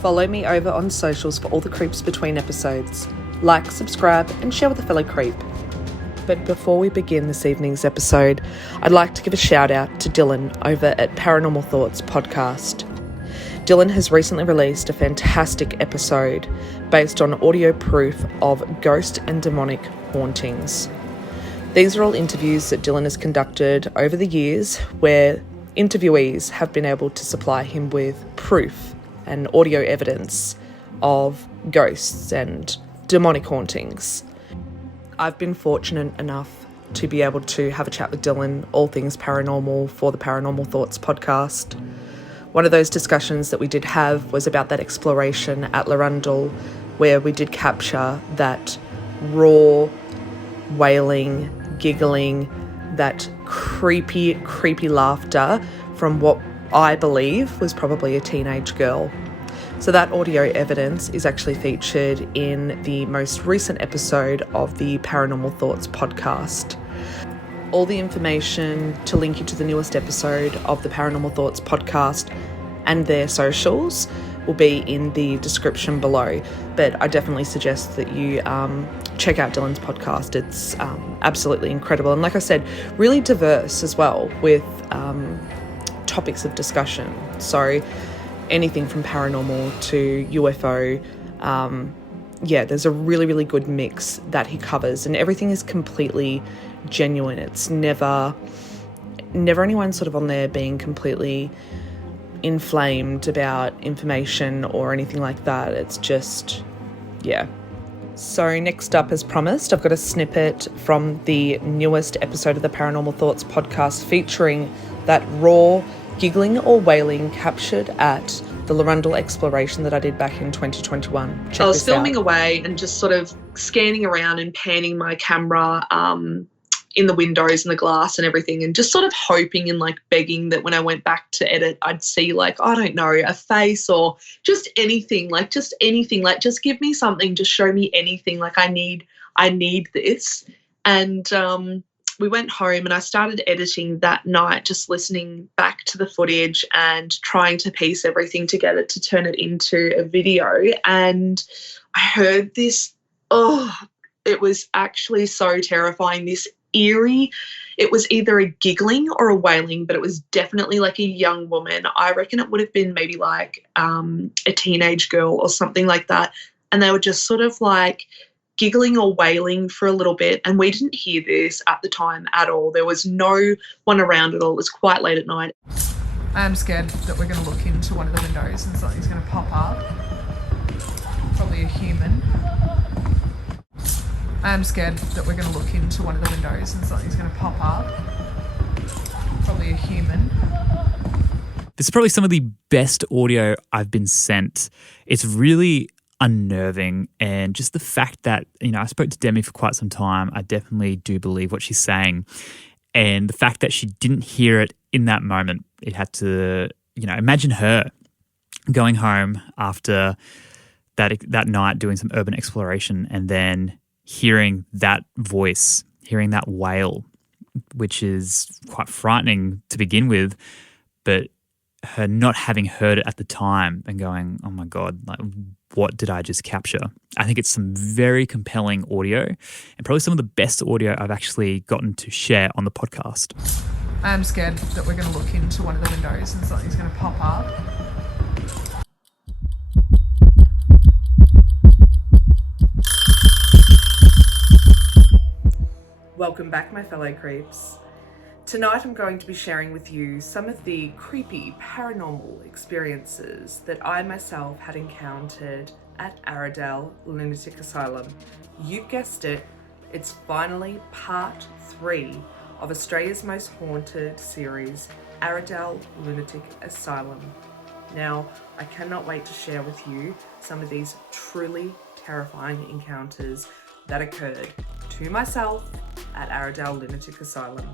Follow me over on socials for all the creeps between episodes. Like, subscribe, and share with a fellow creep. But before we begin this evening's episode, I'd like to give a shout out to Dylan over at Paranormal Thoughts podcast. Dylan has recently released a fantastic episode based on audio proof of ghost and demonic hauntings. These are all interviews that Dylan has conducted over the years where interviewees have been able to supply him with proof and audio evidence of ghosts and demonic hauntings. I've been fortunate enough to be able to have a chat with Dylan, all things paranormal, for the Paranormal Thoughts podcast. One of those discussions that we did have was about that exploration at Aradale, where we did capture that raw, wailing, giggling, that creepy laughter from what I believe was probably a teenage girl. So that audio evidence is actually featured in the most recent episode of the Paranormal Thoughts podcast. All the information to link you to the newest episode of the Paranormal Thoughts podcast and their socials will be in the description below. But I definitely suggest that you check out Dylan's podcast. It's absolutely incredible. And like I said, really diverse as well with topics of discussion. So anything from paranormal to UFO. There's a really good mix that he covers, and everything is completely genuine. It's never anyone sort of on there being completely inflamed about information or anything like that. It's just, yeah. So next up, as promised, I've got a snippet from the newest episode of the Paranormal Thoughts podcast featuring that raw giggling or wailing captured at the Aradale exploration that I did back in 2021. I was filming away and just sort of scanning around and panning my camera in the windows and the glass and everything, and just sort of hoping and like begging that when I went back to edit, I'd see like, I don't know, a face or just anything, like just give me something, just show me anything. Like I need this. And we went home and I started editing that night, just listening back to the footage and trying to piece everything together to turn it into a video. And I heard this, it was actually so terrifying, this eerie, it was either a giggling or a wailing, but it was definitely like a young woman. I reckon it would have been maybe like a teenage girl or something like that. And they were just sort of like giggling or wailing for a little bit, and we didn't hear this at the time at all. There was no one around at all. It was quite late at night. I'm scared that we're going to look into one of the windows and something's going to pop up. Probably a human. I'm scared that we're going to look into one of the windows and something's going to pop up. Probably a human. This is probably some of the best audio I've been sent. It's really unnerving, and just the fact that, I spoke to Demi for quite some time. I definitely do believe what she's saying, and the fact that she didn't hear it in that moment, it had to, imagine her going home after that night doing some urban exploration and then hearing that voice, hearing that wail, which is quite frightening to begin with, but her not having heard it at the time and going, oh my God, like, what did I just capture? I think it's some very compelling audio and probably some of the best audio I've actually gotten to share on the podcast. I'm scared that we're going to look into one of the windows and something's going to pop up. Welcome back, my fellow creeps. Tonight I'm going to be sharing with you some of the creepy paranormal experiences that I myself had encountered at Aradale Lunatic Asylum. You've guessed it, it's finally part 3 of Australia's most haunted series, Aradale Lunatic Asylum. Now, I cannot wait to share with you some of these truly terrifying encounters that occurred to myself at Aradale Lunatic Asylum.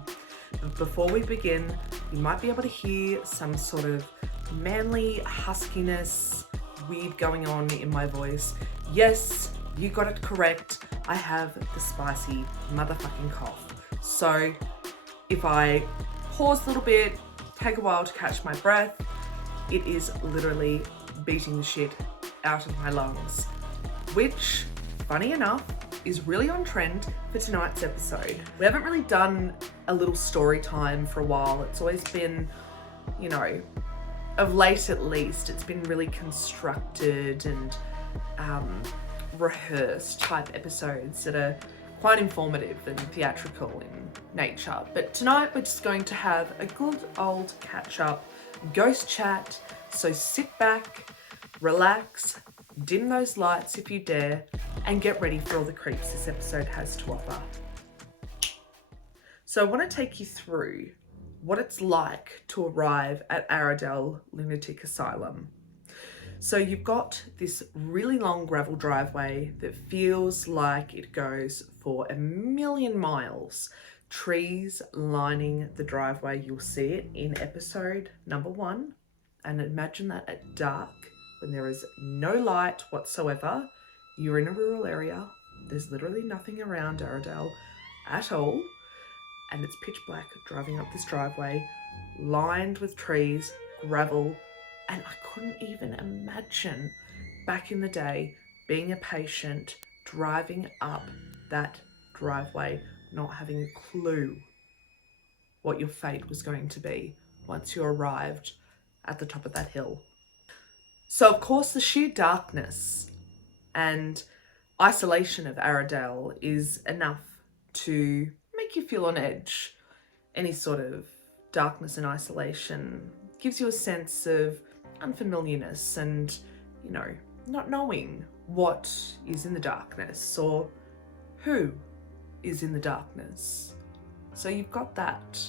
But before we begin, you might be able to hear some sort of manly huskiness, weird going on in my voice. Yes, you got it correct. I have the spicy motherfucking cough. So if I pause a little bit, take a while to catch my breath, it is literally beating the shit out of my lungs, which, funny enough, is really on trend for tonight's episode. We haven't really done a little story time for a while. It's always been, you know, of late at least, it's been really constructed and rehearsed type episodes that are quite informative and theatrical in nature. But tonight we're just going to have a good old catch up, ghost chat. So sit back, relax, dim those lights if you dare, and get ready for all the creeps this episode has to offer. So I want to take you through what it's like to arrive at Aradale Lunatic Asylum. So you've got this really long gravel driveway that feels like it goes for a million miles. Trees lining the driveway, you'll see it in episode number 1. And imagine that at dark, when there is no light whatsoever. You're in a rural area. There's literally nothing around Aradale at all. And it's pitch black driving up this driveway, lined with trees, gravel. And I couldn't even imagine back in the day being a patient driving up that driveway, not having a clue what your fate was going to be once you arrived at the top of that hill. So of course the sheer darkness and isolation of Aradale is enough to make you feel on edge. Any sort of darkness and isolation gives you a sense of unfamiliarness and, you know, not knowing what is in the darkness or who is in the darkness. So you've got that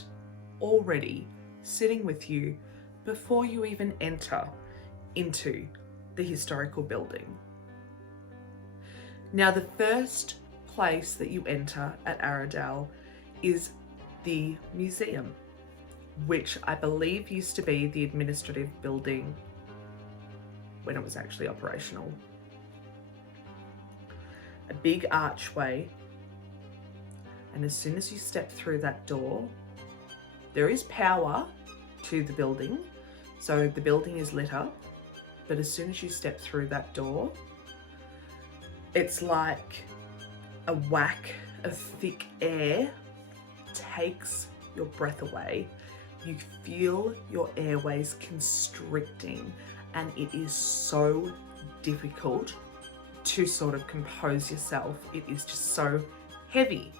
already sitting with you before you even enter into the historical building. Now, the first place that you enter at Aradale is the museum, which I believe used to be the administrative building when it was actually operational. A big archway, and as soon as you step through that door, there is power to the building, so the building is lit up, but as soon as you step through that door, it's like a whack of thick air takes your breath away. You feel your airways constricting, and it is so difficult to sort of compose yourself. It is just so heavy.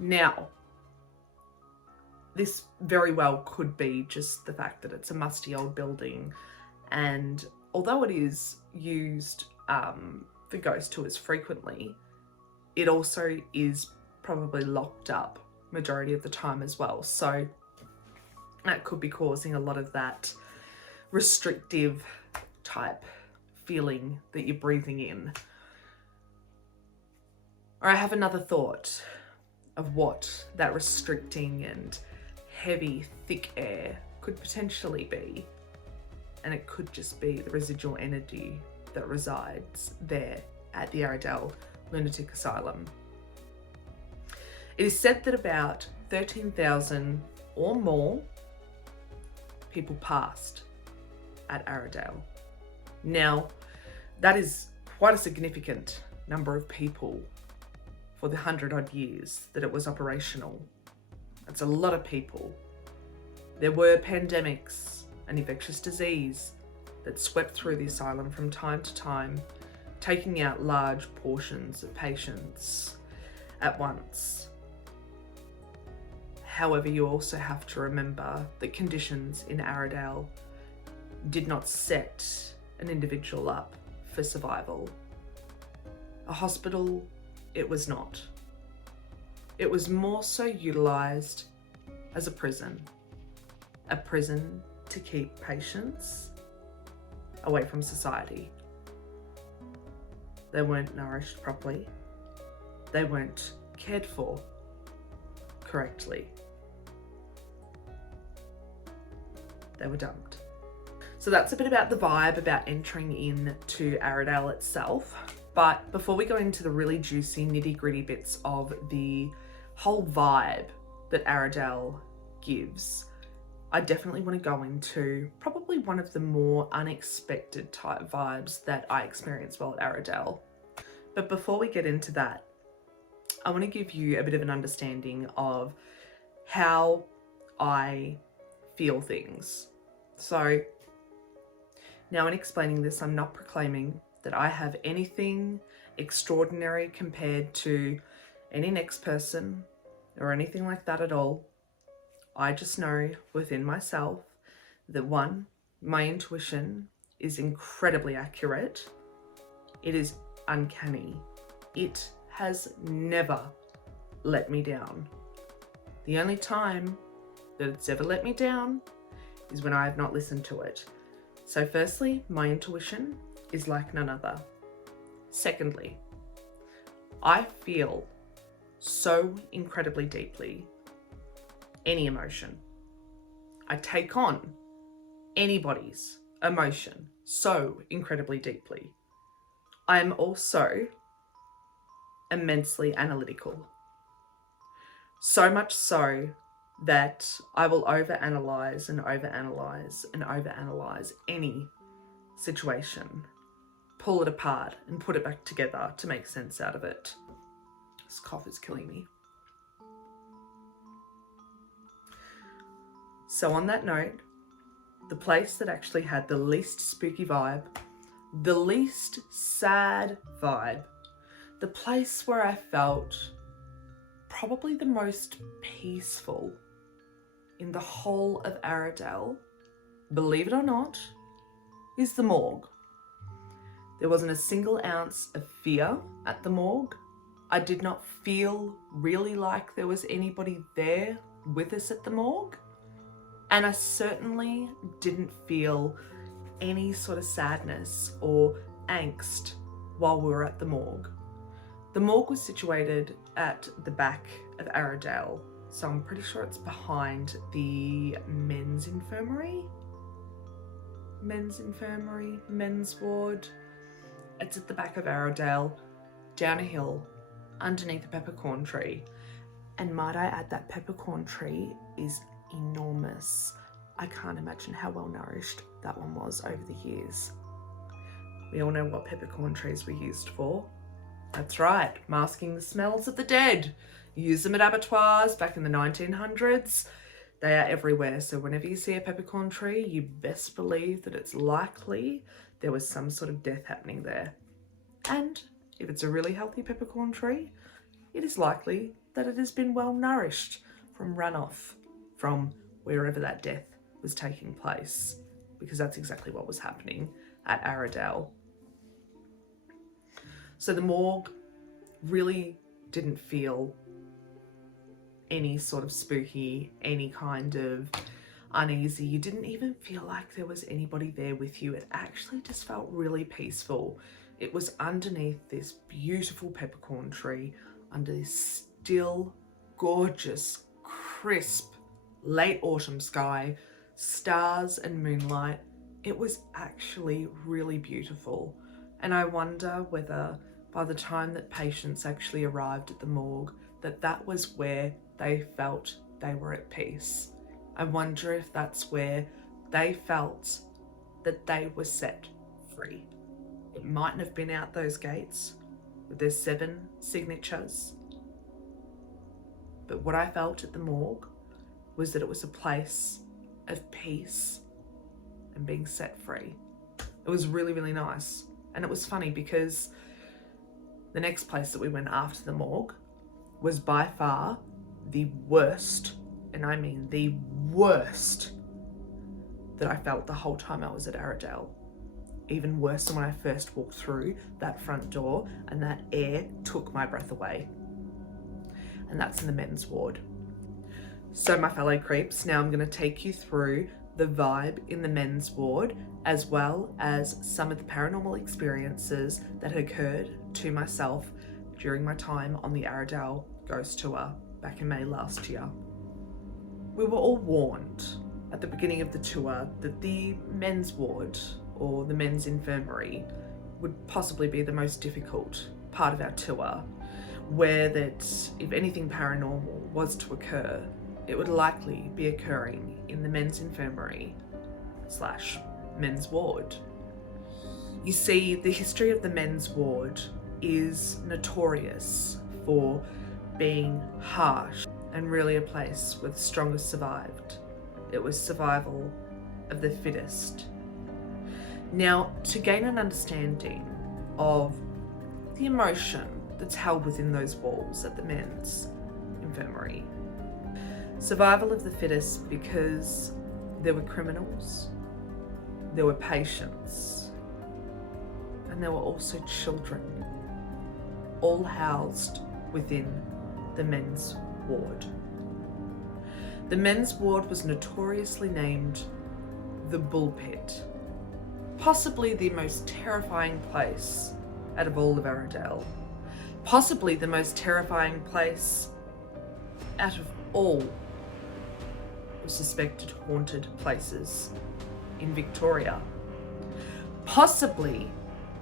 Now, this very well could be just the fact that it's a musty old building, and although it is used for ghost tours frequently, it also is probably locked up majority of the time as well. So that could be causing a lot of that restrictive type feeling that you're breathing in. Or I have another thought of what that restricting and heavy, thick air could potentially be. And it could just be the residual energy that resides there at the Aradale Lunatic Asylum. It is said that about 13,000 or more people passed at Aradale. Now, that is quite a significant number of people for the 100-odd years that it was operational. That's a lot of people. There were pandemics and infectious disease that swept through the asylum from time to time, taking out large portions of patients at once. However, you also have to remember that conditions in Aradale did not set an individual up for survival. A hospital, it was not. It was more so utilised as a prison to keep patients away from society. They weren't nourished properly. They weren't cared for correctly. They were dumped. So that's a bit about the vibe about entering into Aradale itself. But before we go into the really juicy nitty-gritty bits of the whole vibe that Aradale gives, I definitely want to go into probably one of the more unexpected type vibes that I experienced while at Aradale. But before we get into that, I want to give you a bit of an understanding of how I feel things. So now in explaining this, I'm not proclaiming that I have anything extraordinary compared to any next person or anything like that at all. I just know within myself that one, my intuition is incredibly accurate. It is uncanny. It has never let me down. The only time that it's ever let me down is when I have not listened to it. So firstly, my intuition is like none other. Secondly, I feel so incredibly deeply any emotion. I take on anybody's emotion so incredibly deeply. I am also immensely analytical. So much so that I will overanalyze and overanalyze and overanalyze any situation, pull it apart and put it back together to make sense out of it. This cough is killing me. So on that note, the place that actually had the least spooky vibe, the least sad vibe, the place where I felt probably the most peaceful in the whole of Aradale, believe it or not, is the morgue. There wasn't a single ounce of fear at the morgue. I did not feel really like there was anybody there with us at the morgue. And I certainly didn't feel any sort of sadness or angst while we were at the morgue. The morgue was situated at the back of Aradale, so I'm pretty sure it's behind the men's infirmary, men's ward. It's at the back of Aradale, down a hill, underneath a peppercorn tree. And might I add, that peppercorn tree is enormous. I can't imagine how well nourished that one was over the years. We all know what peppercorn trees were used for. That's right, masking the smells of the dead. Use them at abattoirs back in the 1900s. They are everywhere, so whenever you see a peppercorn tree, you best believe that it's likely there was some sort of death happening there. And if it's a really healthy peppercorn tree, it is likely that it has been well nourished from runoff from wherever that death was taking place, because that's exactly what was happening at Aradale. So the morgue really didn't feel any sort of spooky, any kind of uneasy. You didn't even feel like there was anybody there with you. It actually just felt really peaceful. It was underneath this beautiful peppercorn tree, under this still, gorgeous, crisp, late autumn sky, stars and moonlight. It was actually really beautiful. And I wonder whether by the time that patients actually arrived at the morgue, that was where they felt they were at peace. I wonder if that's where they felt that they were set free. It mightn't have been out those gates with their 7 signatures, but what I felt at the morgue was that it was a place of peace and being set free. It was really, really nice. And it was funny because the next place that we went after the morgue was by far the worst, and I mean the worst, that I felt the whole time I was at Aradale. Even worse than when I first walked through that front door and that air took my breath away. And that's in the men's ward. So my fellow creeps, now I'm going to take you through the vibe in the men's ward, as well as some of the paranormal experiences that had occurred to myself during my time on the Aradale ghost tour back in May last year. We were all warned at the beginning of the tour that the men's ward, or the men's infirmary, would possibly be the most difficult part of our tour, where that if anything paranormal was to occur, it would likely be occurring in the men's infirmary / men's ward. You see, the history of the men's ward is notorious for being harsh and really a place where the strongest survived. It was survival of the fittest. Now, to gain an understanding of the emotion that's held within those walls at the men's infirmary, survival of the fittest, because there were criminals, there were patients, and there were also children, all housed within the men's ward. The men's ward was notoriously named the Bull Pit, possibly the most terrifying place out of all of Aradale, possibly the most terrifying place out of all of suspected haunted places in Victoria, possibly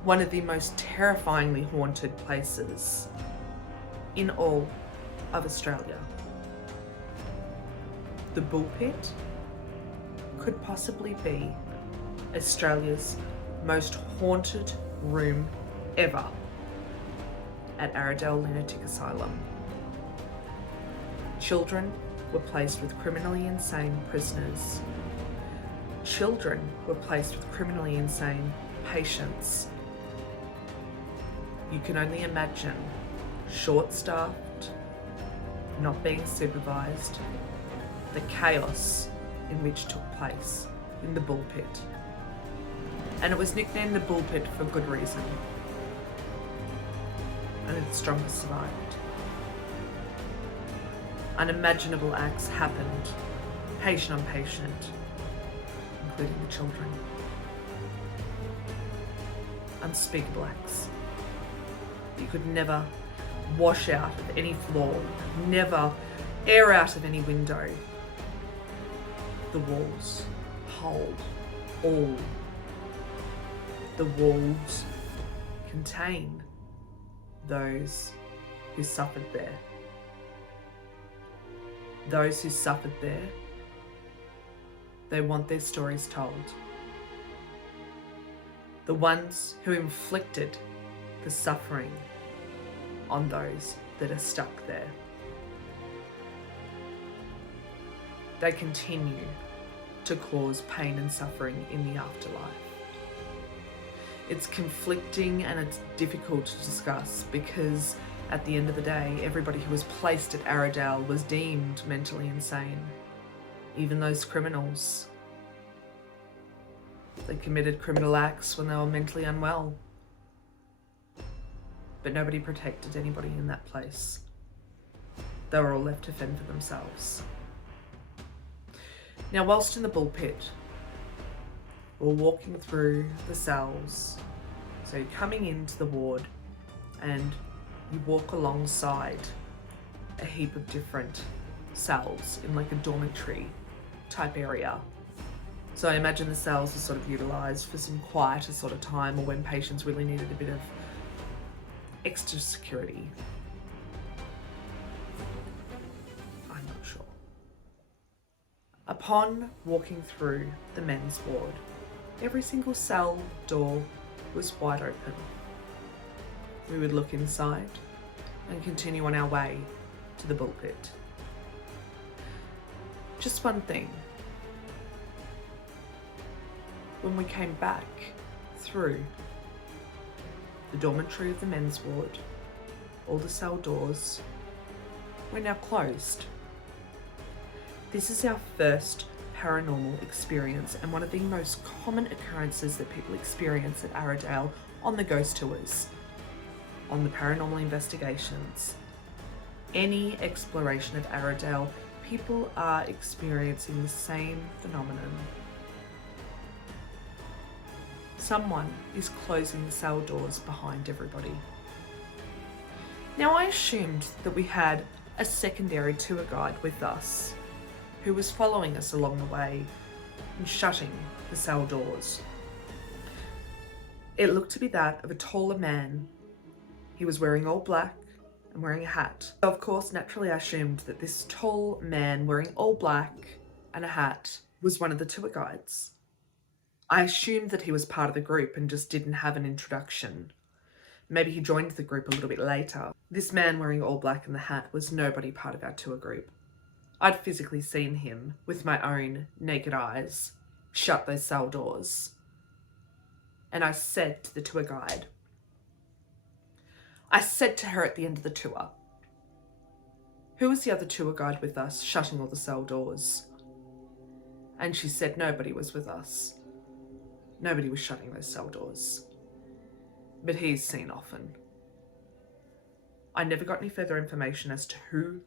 one of the most terrifyingly haunted places in all of Australia. The Bull Pit could possibly be Australia's most haunted room ever at Aradale Lunatic Asylum. Children were placed with criminally insane prisoners. Children were placed with criminally insane patients. You can only imagine short-staffed, not being supervised, the chaos in which took place in the Bull Pit. And it was nicknamed the Bull Pit for good reason. And its strongest survived. Unimaginable acts happened, patient on patient, including the children. Unspeakable acts. You could never wash out of any floor, never air out of any window. The walls hold all. The walls contain those who suffered there. Those who suffered there, they want their stories told. The ones who inflicted the suffering on those that are stuck there. They continue to cause pain and suffering in the afterlife. It's conflicting and it's difficult to discuss because at the end of the day, everybody who was placed at Aradale was deemed mentally insane. Even those criminals. They committed criminal acts when they were mentally unwell. But nobody protected anybody in that place. They were all left to fend for themselves. Now, whilst in the Bull Pit, we're walking through the cells. So you're coming into the ward and you walk alongside a heap of different cells in like a dormitory type area. So I imagine the cells are sort of utilised for some quieter sort of time or when patients really needed a bit of extra security. I'm not sure. Upon walking through the men's ward, every single cell door was wide open. We would look inside and continue on our way to the Bull Pit. Just one thing. When we came back through the dormitory of the men's ward, all the cell doors were now closed. This is our first paranormal experience and one of the most common occurrences that people experience at Aradale on the ghost tours, on the paranormal investigations. Any exploration of Aradale, people are experiencing the same phenomenon. Someone is closing the cell doors behind everybody. Now, I assumed that we had a secondary tour guide with us who was following us along the way and shutting the cell doors. It looked to be that of a taller man. He was wearing all black and wearing a hat. So of course, naturally I assumed that this tall man wearing all black and a hat was one of the tour guides. I assumed that he was part of the group and just didn't have an introduction. Maybe he joined the group a little bit later. This man wearing all black and the hat was nobody part of our tour group. I'd physically seen him with my own naked eyes shut those cell doors. And I said to the tour guide, I said to her at the end of the tour, who was the other tour guide with us shutting all the cell doors? And she said nobody was with us. Nobody was shutting those cell doors. But he's seen often. I never got any further information as to who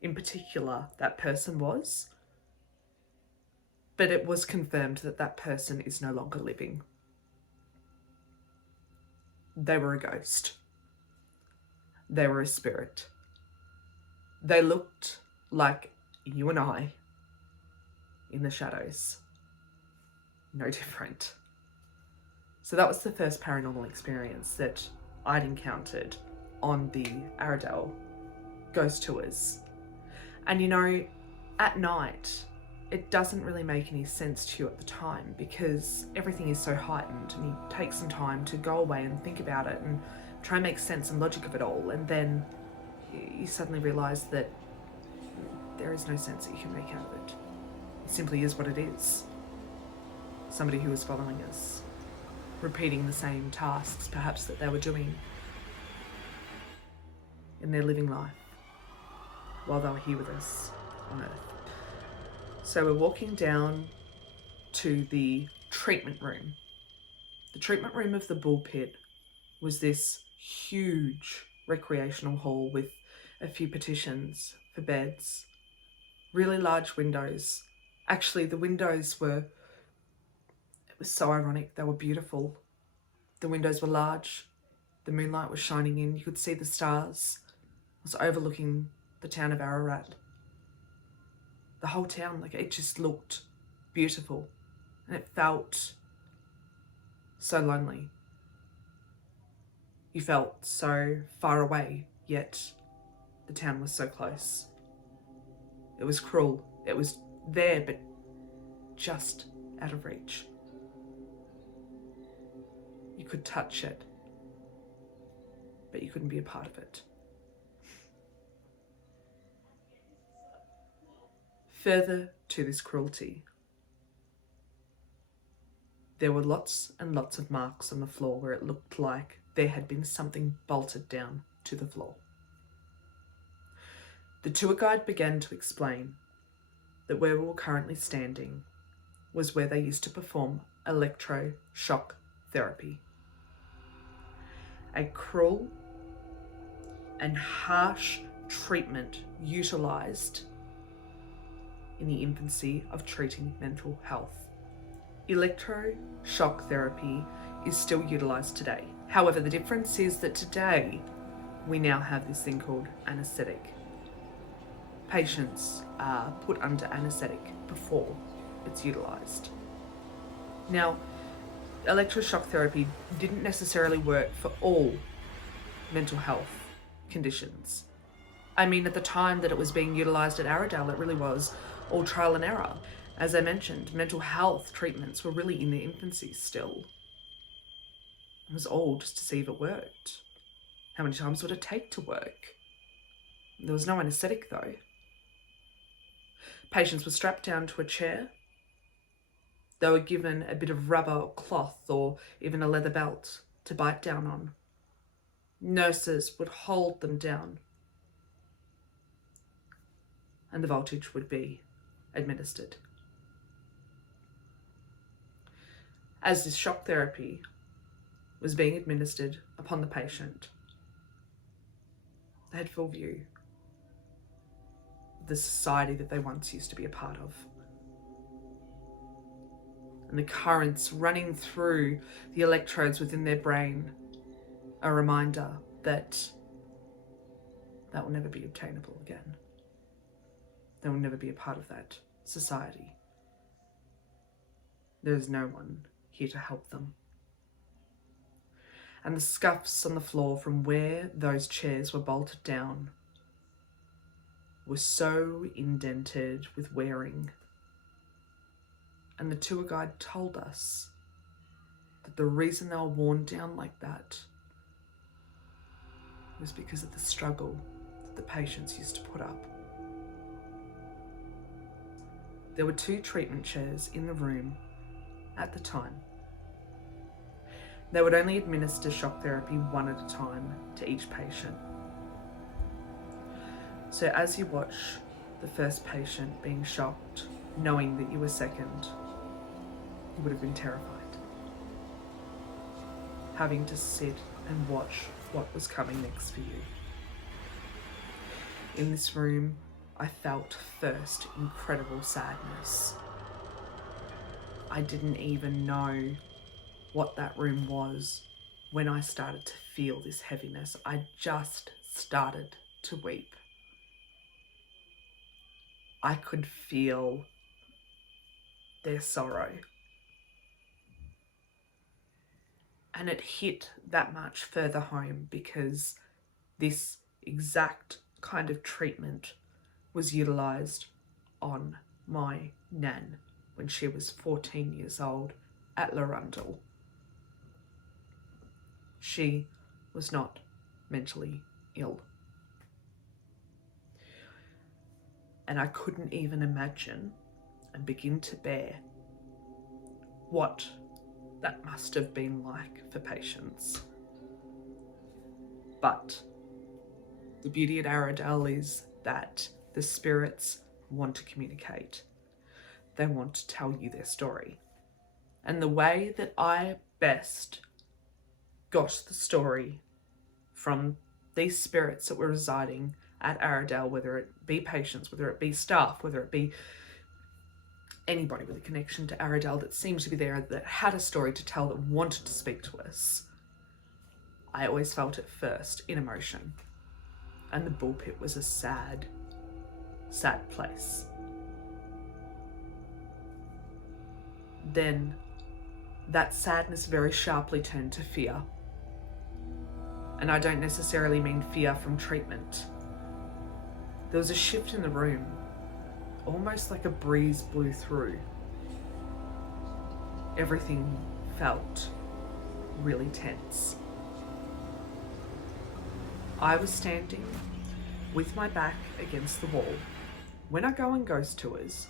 in particular that person was, but it was confirmed that that person is no longer living. They were a ghost. They were a spirit. They looked like you and I in the shadows. No different. So that was the first paranormal experience that I'd encountered on the Aradale ghost tours. And you know, at night, it doesn't really make any sense to you at the time because everything is so heightened, and you take some time to go away and think about it and try and make sense and logic of it all, and then you suddenly realise that there is no sense that you can make out of it. It simply is what it is. Somebody who was following us, repeating the same tasks perhaps that they were doing in their living life while they were here with us on Earth. So we're walking down to the treatment room. The treatment room of the bull pit was this huge recreational hall with a few partitions for beds, really large windows. Actually, the windows were, it was so ironic, they were beautiful. The windows were large, the moonlight was shining in, you could see the stars. It was overlooking the town of Ararat. The whole town, like, it just looked beautiful, and it felt so lonely. You felt so far away, yet the town was so close. It was cruel. It was there, but just out of reach. You could touch it, but you couldn't be a part of it. Further to this cruelty, there were lots and lots of marks on the floor where it looked like there had been something bolted down to the floor. The tour guide began to explain that where we were currently standing was where they used to perform electroshock therapy. A cruel and harsh treatment utilised in the infancy of treating mental health. Electroshock therapy is still utilised today. However, the difference is that today we now have this thing called anaesthetic. Patients are put under anaesthetic before it's utilised. Now, electroshock therapy didn't necessarily work for all mental health conditions. I mean, at the time that it was being utilised at Aradale, it really was all trial and error. As I mentioned, mental health treatments were really in their infancy still. It was all just to see if it worked. How many times would it take to work? There was no anaesthetic though. Patients were strapped down to a chair. They were given a bit of rubber or cloth or even a leather belt to bite down on. Nurses would hold them down, and the voltage would be administered. As this shock therapy was being administered upon the patient, they had full view of the society that they once used to be a part of. And the currents running through the electrodes within their brain, a reminder that that will never be obtainable again. They will never be a part of that society. There is no one here to help them. and the scuffs on the floor from where those chairs were bolted down were so indented with wearing. And the tour guide told us that the reason they were worn down like that was because of the struggle that the patients used to put up. There were 2 treatment chairs in the room at the time. They would only administer shock therapy one at a time to each patient. So as you watch the first patient being shocked, knowing that you were second, you would have been terrified. Having to sit and watch what was coming next for you. In this room, I felt first incredible sadness. I didn't even know what that room was when I started to feel this heaviness. I just started to weep. I could feel their sorrow. And it hit that much further home because this exact kind of treatment was utilised on my nan when she was 14 years old at Arundel. She was not mentally ill. And I couldn't even imagine and begin to bear what that must have been like for patients. But the beauty at Aradale is that the spirits want to communicate. They want to tell you their story. And the way that I best got the story from these spirits that were residing at Aradale, whether it be patients, whether it be staff, whether it be anybody with a connection to Aradale that seemed to be there, that had a story to tell, that wanted to speak to us, I always felt it first in emotion. And the bull pit was a sad, sad place. Then that sadness very sharply turned to fear. And I don't necessarily mean fear from treatment. There was a shift in the room, almost like a breeze blew through. Everything felt really tense. I was standing with my back against the wall. When I go on ghost tours,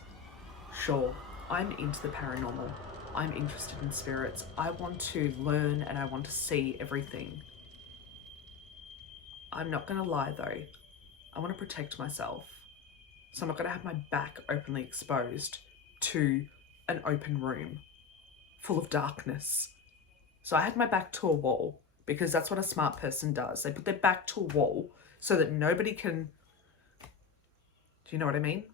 sure, I'm into the paranormal. I'm interested in spirits. I want to learn and I want to see everything. I'm not going to lie though. I want to protect myself. So I'm not going to have my back openly exposed to an open room full of darkness. So I had my back to a wall because that's what a smart person does. They put their back to a wall so that nobody can... Do you know what I mean?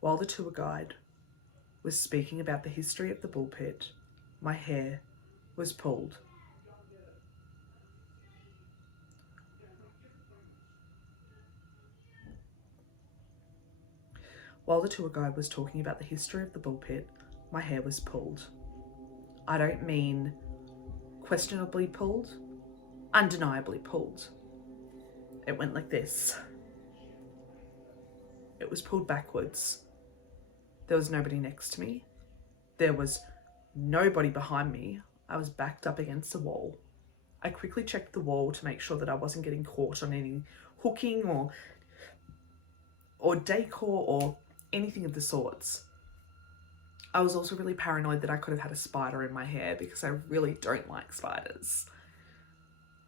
While the tour guide was speaking about the history of the bull pit, my hair was pulled. While the tour guide was talking about the history of the bull pit, my hair was pulled. I don't mean questionably pulled, undeniably pulled. It went like this. It was pulled backwards. There was nobody next to me. There was nobody behind me. I was backed up against the wall. I quickly checked the wall to make sure that I wasn't getting caught on any hooking or decor or anything of the sorts. I was also really paranoid that I could have had a spider in my hair because I really don't like spiders.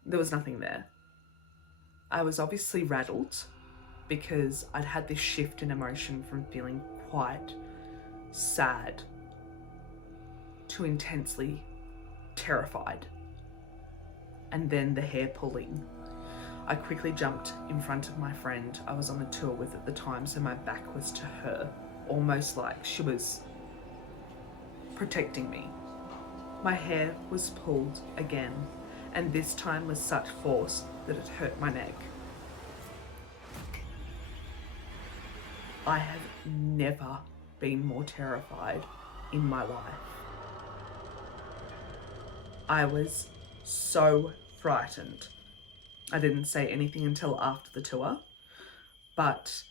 There was nothing there. I was obviously rattled because I'd had this shift in emotion from feeling quite sad to intensely terrified. And then the hair pulling. I quickly jumped in front of my friend I was on the tour with at the time, so my back was to her, almost like she was protecting me. My hair was pulled again, and this time with such force that it hurt my neck. I have never been more terrified in my life. I was so frightened. I didn't say anything until after the tour, but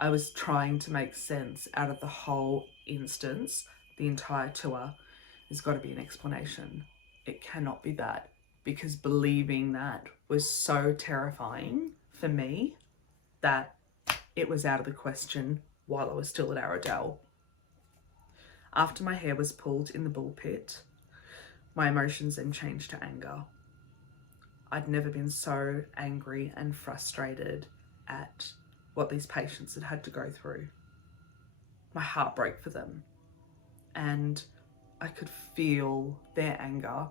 I was trying to make sense out of the whole instance. The entire tour, there's got to be an explanation. It cannot be that, because believing that was so terrifying for me that it was out of the question while I was still at Aradale. After my hair was pulled in the bull pit, my emotions then changed to anger. I'd never been so angry and frustrated at what these patients had to go through. My heart broke for them, and I could feel their anger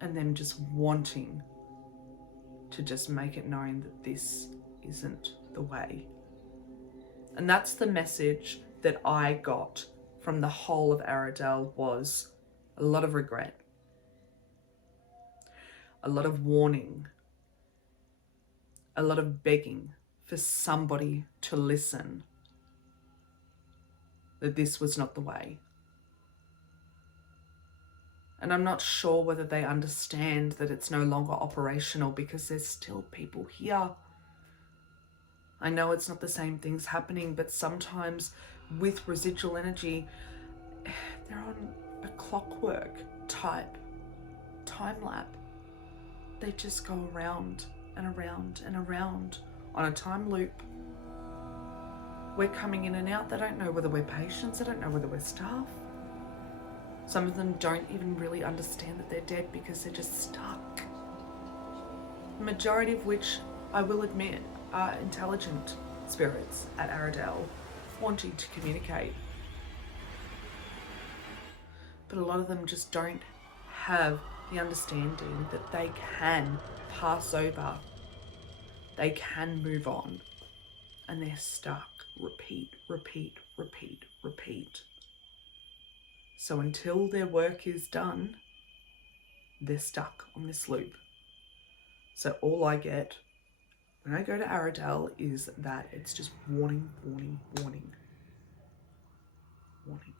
and them just wanting to just make it known that this isn't the way. And that's the message that I got from the whole of Aradale, was a lot of regret, a lot of warning, a lot of begging for somebody to listen, that this was not the way. And I'm not sure whether they understand that it's no longer operational, because there's still people here. I know it's not the same things happening, but sometimes with residual energy, they're on a clockwork type time lap. They just go around and around and around on a time loop. We're coming in and out. They don't know whether we're patients. They don't know whether we're staff. Some of them don't even really understand that they're dead because they're just stuck. The majority of which, I will admit, are intelligent spirits at Aradale wanting to communicate. But a lot of them just don't have the understanding that they can pass over, they can move on, and they're stuck. Repeat, repeat, repeat, repeat. So until their work is done, they're stuck on this loop. So all I get when I go to Aradale is that it's just warning, warning, warning, warning.